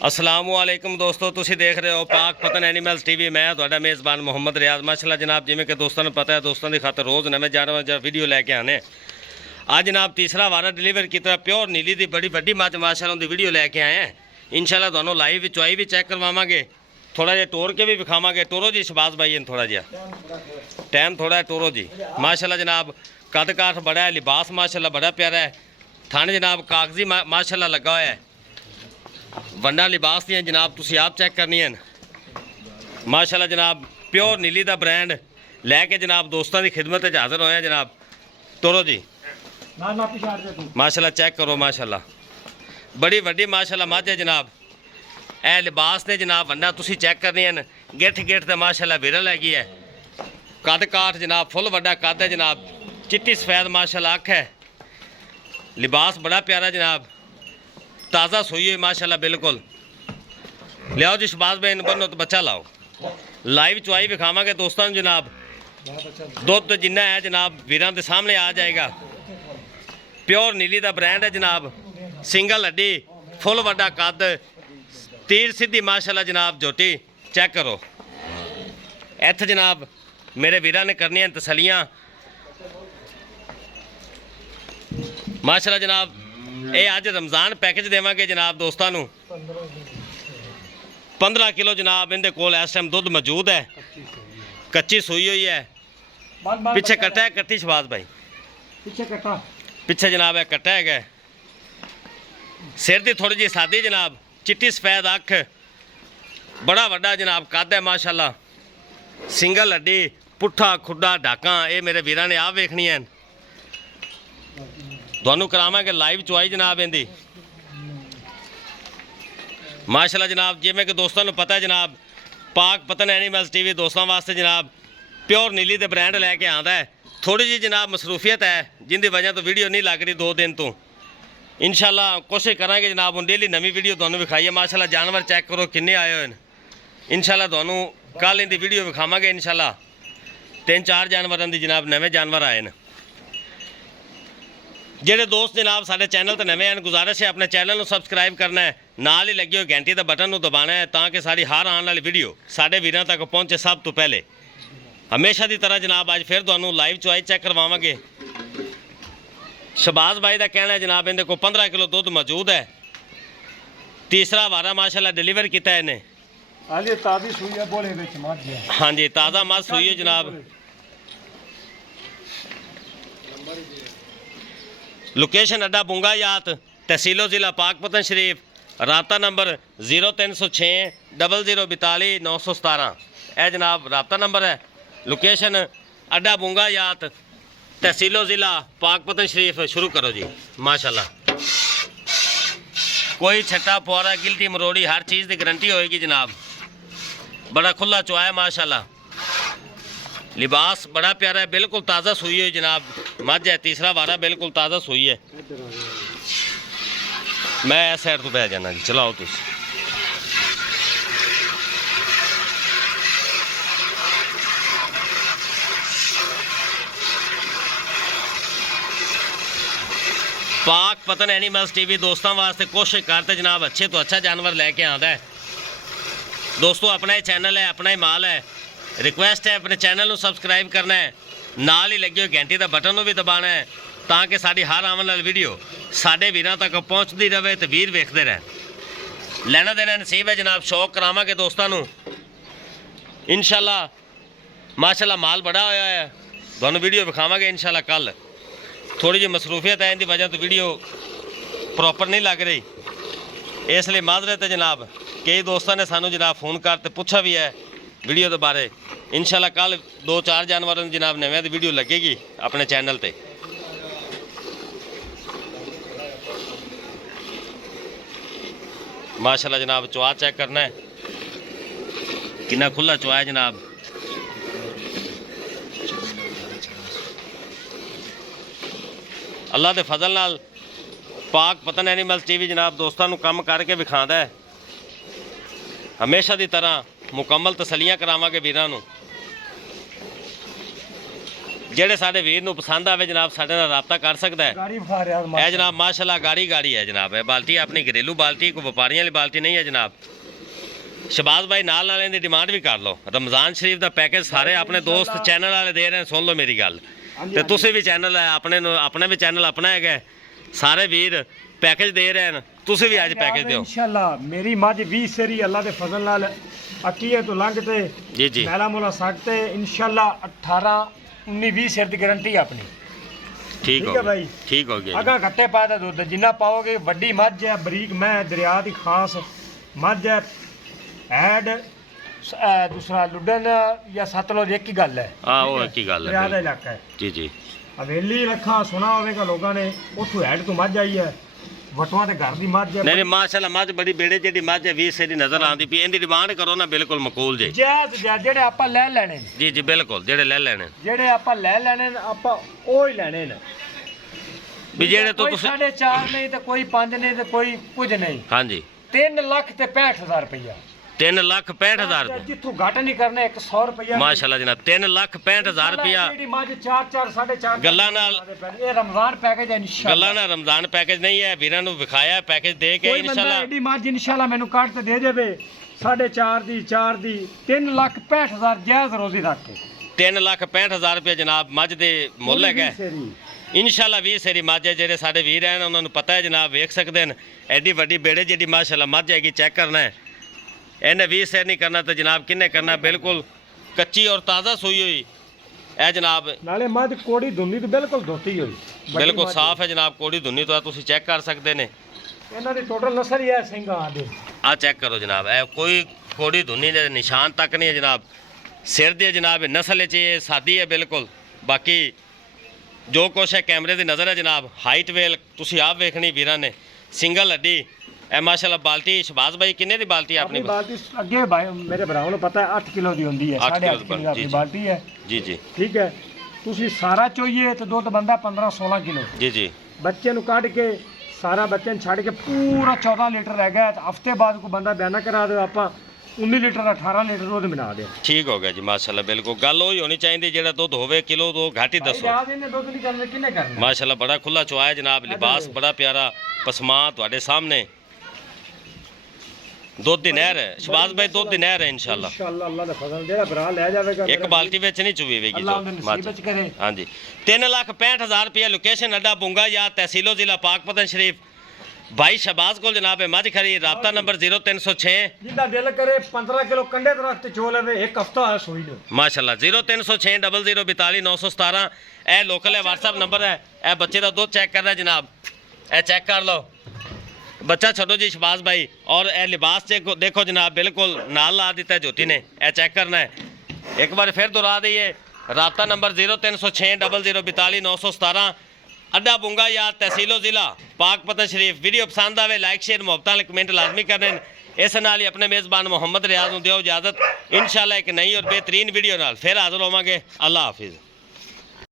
असलामुअलैकुम दोस्तों, तुसी देख रहे हो पाक पतन एनिमल्स टीवी। मैं तुहाडा मेज़बान मोहम्मद रियाज। माशाल्लाह जनाब, जिमें कि दोस्तों ने पता है, दोस्तों की खातर रोज़ नवे जानवर वीडियो लैके आने। आज जनाब तीसरा वारा डिलीवर की प्योर नीली की बड़ी वड्डी मੱਝ माशाल्लाह उनकी वीडियो लैके आए हैं। इंशाल्लाह तुहानू लाइव चुआई भी चैक करवावांगे, थोड़ा जिहा टोर के भी विखावांगे। टोरो जी शबाज भाई इन थोड़ा जिहा टाइम थोड़ा है। टोरो जी माशाल्लाह जनाब, कद काठ बड़ा है, लिबास माशाल्लाह बड़ा प्यारा है। थाने जनाब कागजी माशाल्लाह लगा हुआ है। वंडा लिबास दियां जनाब तुसी आप चेक करनी है माशाल्लाह जनाब। प्योर नीली का ब्रांड लैके जनाब दोस्तों की खिदमत हाजिर होए जनाब। टोरो जी माशाल्लाह चेक करो, माशाल्लाह बड़ी वड्डी माशाल्लाह मੱਝ है जनाब। ए लिबास ने जनाब वंडा तुसी चेक करनी है। गिठ गिठ तो माशाल्लाह विरल हैगी है। कद काठ जनाब फुल वड्डा कद है जनाब। चिट्टी सफेद माशाल्लाह अख है। लिबास बड़ा प्यारा जनाब। ताज़ा सोई हुई माशाल्लाह बिल्कुल। लियाओ जी शबाज भाई इन बनो तो बच्चा लाओ। लाइव चुआई विखावांगे दोस्तों जनाब। दुध जिन्ना है जनाब वीरां के सामने आ जाएगा। प्योर नीली का ब्रांड है जनाब। सिंगल हड्डी फुल वड्डा कद, तीर सीधी माशाल्लाह जनाब। झोटी चेक करो। इत्थे जनाब मेरे वीरां ने करनी तसलियाँ माशाल्लाह जनाब। ये अज रमज़ान पैकेज देवांगे जनाब दोस्तों नू। 15 किलो जनाब इनके कोल इस टाइम दुध मौजूद है। कच्ची सूई हुई है। पिछे कट्टा है, कट्टी शबाज भाई पिछे जनाब है कट्टा है। सिर की थोड़ी जी सादी जनाब। चिट्टी सफेद अख, बड़ा वड्डा जनाब कद है माशाल्लाह। सिंगल हड्डी पुट्ठा खुड्डा डाका ये मेरे वीरां ने आप वेखनी है। तुहानू करावांगे लाइव चुआई जनाब इनकी माशाल्लाह जनाब। जिमें कि दोस्तों को पता है जनाब, पाक पतन एनिमल्स टीवी दोस्तों वास्ते जनाब प्योर नीली के ब्रांड लैके आंदा है। थोड़ी जी जनाब मसरूफियत है जिंदी वजह तो वीडियो नहीं लग रही 2 दिन तो। इंशाल्लाह कोशिश करांगे जनाब हम डेली नवी वीडियो तुहानू विखाइए। माशाल्लाह जानवर चेक करो किन्ने आए हुए हैं। इंशाल्लाह तुहानू कल इनकी वीडियो विखावांगे। इंशाल्लाह 3-4 जानवरों की जनाब नवे जानवर आए हैं। ਜਿਹੜੇ दोस्त जनाब साडे चैनल तो नवे हैं, गुजारिश है अपने चैनल को सबसक्राइब करना है, नाल ही लगे हुए घंटी के बटन को दबाना है ताकि साड़ी हर आने वाली वीडियो साडे वीरां तक पहुँचे सब तो पहले। हमेशा की तरह जनाब अज फिर तुहानू लाइव चुआई चेक करवावांगे। शबाज भाई का कहना है जनाब इनके को 15 किलो दुध मौजूद है। तीसरा वारा माशाल्लाह डिलीवर किया इन्हें। हाँ जी ताज़ा मੱਝ सूई है जनाब। लोकेशन अड्डा बुंगा यात, तहसीलो ज़िला पाकपतन शरीफ। राबता नंबर 0306 0042 917 यह जनाब राबता नंबर है। लोकेशन अड्डा बुंगा यात, तहसीलो ज़िला पाकपतन शरीफ। शुरू करो जी माशाल्लाह। कोई छट्टा पुआरा गिल्टी मरोड़ी हर चीज़ की गारंटी होएगी जनाब। बड़ा खुला चुआया माशाल्लाह। लिबास बड़ा प्यारा है, बिल्कुल ताज़ा सूई हुई जनाब मੱਝ है। तीसरा वारा बिल्कुल ताज़ा सूई है। मैं इस साइड तो बह जाना जी, चलाओ तुम। पाक पतन एनिमल्स टीवी दोस्तों वास्ते कोशिश करते जनाब अच्छे तो अच्छा जानवर लैके आंदा है। दोस्तों अपना ही चैनल है, अपना ही माल है। रिक्वेस्ट है अपने चैनल को सबसक्राइब करना है, नाल ही लगे हुए घंटी का बटन को भी दबाना है ताकि साड़ी हर आने वाली वीडियो साडे वीरां तक पहुँचती रहे तो वीर वेखते रहें। लेना देना नसीब है जनाब। शौक करावांगे दोस्तों को इंशाल्लाह। माशाल्लाह माल बड़ा होया है, तुहानू वीडियो विखावांगे इंशाल्लाह कल। थोड़ी जी मसरूफियत है इनकी वजह तो वीडियो प्रॉपर नहीं लग रही, इसलिए माजरत है जनाब। कई दोस्तों ने सानू जनाब फोन करते पूछा भी है वीडियो के बारे। इंशाल्लाह कल 2-4 जानवरों की जनाब नवे वीडियो लगेगी अपने चैनल पे। माशाल्लाह जनाब चुआ चेक करना है कितना खुला चुआ है जनाब। अल्लाह के फजल नाल पाक पतन एनिमल्स टीवी जनाब दोस्तों को कम करके विखांदा है। हमेशा की तरह मुकम्मल तसलियाँ करावांगे वीरां नूं। ਜਿਹੜੇ ਸਾਡੇ ਵੀਰ ਨੂੰ ਪਸੰਦ ਆਵੇ ਜਨਾਬ ਸਾਡੇ ਨਾਲ ਰਾਬਤਾ ਕਰ ਸਕਦਾ ਹੈ। ਗਾੜੀ ਵਿਖਾ ਰਿਹਾ ਇਹ ਜਨਾਬ ਮਾਸ਼ਾਅੱਲਾ ਗਾੜੀ ਹੈ ਜਨਾਬ। ਇਹ ਬਾਲਟੀ ਆਪਣੀ ਘਰੇਲੂ ਬਾਲਟੀ, ਕੋਈ ਵਪਾਰੀਆਂ ਵਾਲੀ ਬਾਲਟੀ ਨਹੀਂ ਹੈ ਜਨਾਬ। ਸ਼ਬਾਜ਼ ਭਾਈ ਨਾਲ ਇਹਦੀ ਡਿਮਾਂਡ ਵੀ ਕਰ ਲਓ। ਰਮਜ਼ਾਨ ਸ਼ਰੀਫ ਦਾ ਪੈਕੇਜ ਸਾਰੇ ਆਪਣੇ ਦੋਸਤ ਚੈਨਲ ਵਾਲੇ ਦੇ ਰਹੇ ਨੇ, ਸੁਣ ਲਓ ਮੇਰੀ ਗੱਲ। ਤੇ ਤੁਸੀਂ ਵੀ ਚੈਨਲ ਹੈ ਆਪਣੇ ਨੂੰ, ਆਪਣਾ ਵੀ ਚੈਨਲ ਆਪਣਾ ਹੈਗਾ, ਸਾਰੇ ਵੀਰ ਪੈਕੇਜ ਦੇ ਰਹੇ ਨੇ, ਤੁਸੀਂ ਵੀ ਅੱਜ ਪੈਕੇਜ ਦਿਓ ਇਨਸ਼ਾਅੱਲਾ। ਮੇਰੀ ਮੱਝ 20 ਸੇਰੀ ਅੱਲਾ ਦੇ ਫਜ਼ਲ ਨਾਲ ਅਕੀਏ ਤੋਂ ਲੰਘ ਤੇ ਜੀ ਮੈਲਾ ਮੋਲਾ ਸਕਤੇ ਇਨਸ਼ਾਅੱਲਾ 18 19 20 ਸੇਰ ਦੀ ਗਾਰੰਟੀ ਆਪਣੀ। ਠੀਕ ਹੈ ਹੋ ਭਾਈ, ਠੀਕ ਹੋ ਗਿਆ। ਅਗਾ ਘੱਟੇ ਪਾ ਦਾ ਦੁੱਧ ਜਿੰਨਾ ਪਾਓਗੇ। ਵੱਡੀ ਮੱਝ ਹੈ, ਬਰੀਕ ਮੈਂ ਦਰਿਆ ਦੀ ਖਾਸ ਮੱਝ ਹੈ। ਐਡ ਦੂਸਰਾ ਲੁੱਡਨ ਜਾਂ ਸਤਲੁਜ ਇੱਕ ਹੀ ਗੱਲ ਹੈ। ਉਹ ਇੱਕ ਹੀ ਗੱਲ ਹੈ, ਦਰਿਆ ਦਾ ਇਲਾਕਾ ਹੈ ਜੀ। ਹਵੇਲੀ ਰੱਖਾ ਸੁਣਾ ਹੋਵੇਗਾ ਲੋਕਾਂ ਨੇ, ਉੱਥੋਂ ਹੈਡ ਤੋਂ ਮੱਝ ਆਈ ਹੈ। ਵਟਵਾ ਦੇ ਘਰ ਦੀ ਮੱਝ ਹੈ। ਨਹੀਂ ਮਾਸ਼ਾਅੱਲਾ ਮੱਝ ਬੜੀ ਬੇੜੇ ਜਿਹੜੀ ਮੱਝ ਹੈ 20 ਸੇਰੀ ਨਜ਼ਰ ਆਉਂਦੀ ਪਈ। ਇਹਦੀ ਡਿਮਾਂਡ ਕਰੋ ਨਾ ਬਿਲਕੁਲ ਮਕੂਲ ਜੀ। ਜਾਇਜ਼ ਜਿਹੜੇ ਆਪਾਂ ਲੈ ਲੈਣੇ ਨੇ। ਜੀ ਬਿਲਕੁਲ ਜਿਹੜੇ ਲੈ ਲੈਣੇ, ਜਿਹੜੇ ਆਪਾਂ ਲੈ ਲੈਣੇ ਨੇ ਆਪਾਂ ਉਹ ਹੀ ਲੈਣੇ ਨੇ ਵੀ ਜਿਹੜੇ ਤੋਂ ਤੁਸੀਂ 4.5 ਨਹੀਂ ਤੇ ਕੋਈ 5 ਨਹੀਂ ਤੇ ਕੋਈ ਕੁਝ ਨਹੀਂ। ਹਾਂਜੀ 3 ਲੱਖ ਤੇ 65,000 ਰੁਪਇਆ। 3,65,000 ਰੁਪਏ ਜਿੱਥੋਂ ਘੱਟ ਨਹੀਂ ਕਰਨੇ 100 ਰੁਪਇਆ ਮਾਸ਼ਾਅੱਲਾ ਜਨਾਬ। 3,65,000 ਰੁਪਇਆ ਜਿਹੜੀ ਮੱਝ 4 4.5 ਗੱਲਾਂ ਨਾਲ। ਇਹ ਰਮਜ਼ਾਨ ਪੈਕੇਜ ਹੈ ਇਨਸ਼ਾਅੱਲਾ। ਗੱਲਾਂ ਨਾਲ ਰਮਜ਼ਾਨ ਪੈਕੇਜ ਨਹੀਂ ਹੈ, ਵੀਰਾਂ ਨੂੰ ਵਿਖਾਇਆ ਪੈਕੇਜ ਦੇ ਕੇ ਕੋਈ ਬੰਦਾ ਇਨਸ਼ਾਅੱਲਾ। ਐਡੀ ਮੱਝ ਇਨਸ਼ਾਅੱਲਾ ਮੈਨੂੰ ਕੱਟ ਤੇ ਦੇ ਦੇਵੇ 4.5 ਦੀ 4 ਦੀ 3,65,000 ਜਾਇਜ਼ ਰੋਜ਼ੀ ਰੱਖ ਕੇ 3,65,000 ਰੁਪਏ ਜਨਾਬ ਮੱਝ ਦੇ ਮੁੱਲ ਹੈਗਾ। ਇਨਸ਼ਾਅੱਲਾ 20 ਸੇਰੀ ਮੱਝ ਹੈ। ਜਿਹੜੇ ਸਾਡੇ ਵੀਰ ਹਨ ਉਹਨਾਂ ਨੂੰ ਪਤਾ ਹੈ ਜਨਾਬ, ਵੇਖ ਸਕਦੇ ਨੇ ਐਡੀ ਵੱਡੀ ਬੇੜੇ ਜਿਹੜੀ ਮਾਸ਼ਾਅੱਲਾ ਮੱਝ ਹੈਗੀ। ਚੈੱਕ ਕਰਨਾ ਹੈ, ਇਹਨੇ 20 ਸੇਰ ਨਹੀਂ ਕਰਨਾ ਤਾਂ ਜਨਾਬ ਕਿੰਨੇ ਕਰਨਾ। ਬਿਲਕੁਲ ਕੱਚੀ ਔਰ ਤਾਜ਼ਾ ਸੂਈ ਹੋਈ ਇਹ ਜਨਾਬ। ਨਾਲੇ ਮੱਝ ਕੋੜੀ ਧੁੰਨੀ ਤੋਂ ਬਿਲਕੁਲ ਧੋਤੀ ਹੋਈ, ਬਿਲਕੁਲ ਸਾਫ਼ ਹੈ ਜਨਾਬ। ਕੋੜੀ ਧੁੰਨੀ ਤੋਂ ਤੁਸੀਂ ਚੈੱਕ ਕਰ ਸਕਦੇ ਨੇ। ਇਹਨਾਂ ਦੀ ਟੋਟਲ ਨਸਲ ਹੀ ਹੈ ਸਿੰਘਾਂ ਦੇ। ਆ ਚੈੱਕ ਕਰੋ ਜਨਾਬ, ਇਹ ਕੋਈ ਕੋੜੀ ਧੁੰਨੀ ਦੇ ਨਿਸ਼ਾਨ ਤੱਕ ਨਹੀਂ ਹੈ ਜਨਾਬ। ਸਿਰ ਦੇ ਜਨਾਬ ਨਸਲ 'ਚ ਇਹ ਸਾਦੀ ਹੈ ਬਿਲਕੁਲ। ਬਾਕੀ ਜੋ ਕੁਛ ਹੈ ਕੈਮਰੇ ਦੀ ਨਜ਼ਰ ਹੈ ਜਨਾਬ। ਹਾਈਟ ਵੇਲ ਤੁਸੀਂ ਆਪ ਵੇਖਣੀ ਵੀਰਾਂ ਨੇ। ਸਿੰਗਲ ਹੱਡੀ ਇਹ ਮਾਸ਼ਾਅੱਲਾ। ਬਾਲਟੀ ਸ਼ਬਾਜ਼ ਭਾਈ ਕਿੰਨੇ ਦੀ ਬਾਲਟੀ ਆਪਣੀ? ਬਾਲਟੀ ਅੱਗੇ ਭਾਈ ਮੇਰੇ ਭਰਾਵਾਂ ਨੂੰ ਪਤਾ ਹੈ 8 ਕਿਲੋ ਦੀ ਹੁੰਦੀ ਹੈ। 8.5 ਕਿਲੋ ਦੀ ਬਾਲਟੀ ਹੈ ਜੀ। ਠੀਕ ਹੈ। ਤੁਸੀਂ ਸਾਰਾ ਚੋਈਏ ਤਾਂ ਦੁੱਧ ਬੰਦਾ 15-16 ਕਿਲੋ ਜੀ। ਬੱਚੇ ਨੂੰ ਕੱਢ ਕੇ ਸਾਰਾ ਬੱਚੇ ਨੂੰ ਛੱਡ ਕੇ ਪੂਰਾ 14 ਲੀਟਰ ਰਹਿ ਗਿਆ। ਹਫਤੇ ਬਾਅਦ ਕੋਈ ਬੰਦਾ ਬਿਆਨਾ ਕਰਾ ਦੇ ਆਪਾਂ 19 ਲੀਟਰ 18 ਲੀਟਰ ਦੁੱਧ ਬਣਾ ਦੇ। ਠੀਕ ਹੋ ਗਿਆ ਜੀ ਮਾਸ਼ਾਅੱਲਾ। ਬਿਲਕੁਲ ਗੱਲ ਉਹੀ ਹੋਣੀ ਚਾਹੀਦੀ ਜਿਹੜਾ ਦੁੱਧ ਹੋਵੇ ਕਿਲੋ ਤੋਂ ਘੱਟ ਹੀ ਦੱਸੋ। ਦੁੱਧ ਨਹੀਂ ਕਰਨੇ ਕਿੰਨੇ ਕਰਨੇ ਮਾਸ਼ਾਅੱਲਾ। ਬੜਾ ਖੁੱਲਾ ਚੁਆਇਆ ਜਨਾਬ। ਲਿਬਾਸ ਬੜਾ ਪਿਆਰਾ, ਪਸਮਾ ਤੁਹਾਡੇ ਸਾਹਮਣੇ। ਦੁੱਧ ਦੀ ਨਹਿਰ ਹੈ ਸ਼ਬਾਜ਼ ਭਾਈ, ਦੁੱਧ ਦੀ ਨਹਿਰ ਹੈ ਇਨਸ਼ਾਅੱਲਾ। ਅੱਲਾ ਦਾ ਫਜ਼ਲ ਜਿਹੜਾ ਭਰਾ ਲੈ ਜਾਵੇਗਾ ਇੱਕ ਬਾਲਟੀ ਵਿੱਚ ਨਹੀਂ ਚੁਵੇਗੀ ਜੋ ਨਸੀਬ ਕਰੇ। ਹਾਂਜੀ 3,65,000 ਰੁਪਏ। ਲੋਕੇਸ਼ਨ ਅੱਡਾ ਬੁੰਗਾ ਜਾਂ ਤਹਿਸੀਲੋ ਜ਼ਿਲ੍ਹਾ ਪਾਕਪਤਨ ਸ਼ਰੀਫ। भाई शहबाज को जनाब मझ खरी। राबता नंबर 0306 जिंदा दिल करे 15 किलो कंडे तो रख चो लेवे एक हफ्ता है सोई ने माशाल्लाह। 0306 00 42 917 ए लोकल है, व्हाट्सएप नंबर है। ए बच्चे का दूध चेक करना जनाब, ए चेक कर लो। बच्चा छोड़ो जी शहबाज भाई। और ए लिबास चेक देखो जनाब, बिल्कुल नाल ला दिता है ज्योति ने। ए चेक करना है एक बार फिर दोहरा दईए। राबता नंबर 0306 00 42 917 अड्डा बुंगा या तहसीलो जिला पाकपतन शरीफ। वीडियो पसंद आवे लाइक शेयर मुहब्बत कमेंट लाजमी करने। इस नाल ही अपने मेज़बान मुहम्मद रियाज नूं दिओ इजाजत। इंशाअल्लाह एक नई और बेहतरीन वीडियो नाल फिर हाज़िर होवांगे। अल्लाह हाफिज़।